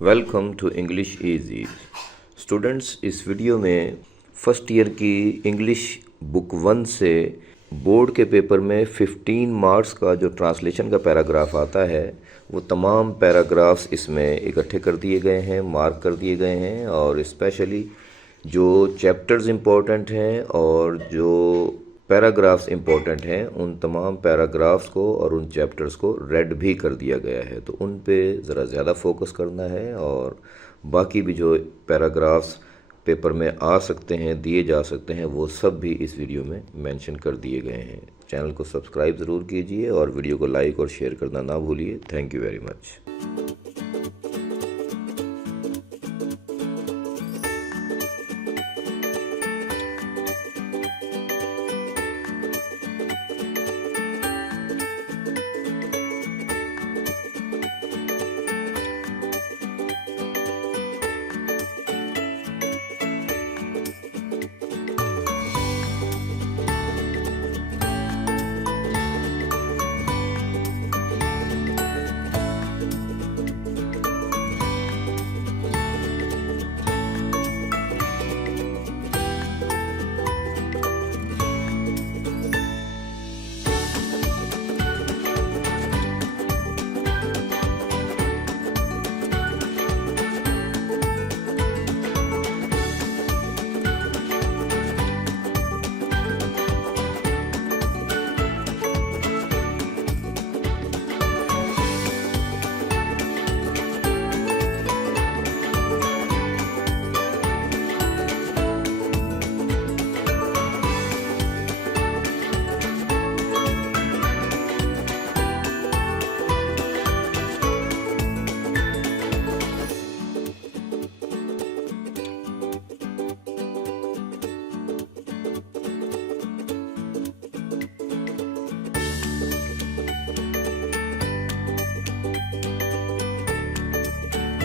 Welcome to English easy. Students, इस video में first year की इंग्लिश बुक 1 से बोर्ड के पेपर में 15 मार्क्स का जो ट्रांसलेशन का पैराग्राफ आता है वो तमाम पैराग्राफ्स इसमें इकट्ठे कर दिए गए हैं, मार्क कर दिए गए हैं और स्पेशली जो चैप्टर्स इम्पोर्टेंट हैं और जो पैराग्राफ्स इम्पोर्टेंट हैं उन तमाम पैराग्राफ्स को और उन चैप्टर्स को रेड भी कर दिया गया है। तो उन पे ज़रा ज़्यादा फोकस करना है और बाकी भी जो पैराग्राफ्स पेपर में आ सकते हैं, दिए जा सकते हैं, वो सब भी इस वीडियो में मेंशन कर दिए गए हैं। चैनल को सब्सक्राइब ज़रूर कीजिए और वीडियो को लाइक और शेयर करना ना भूलिए। Thank you very much.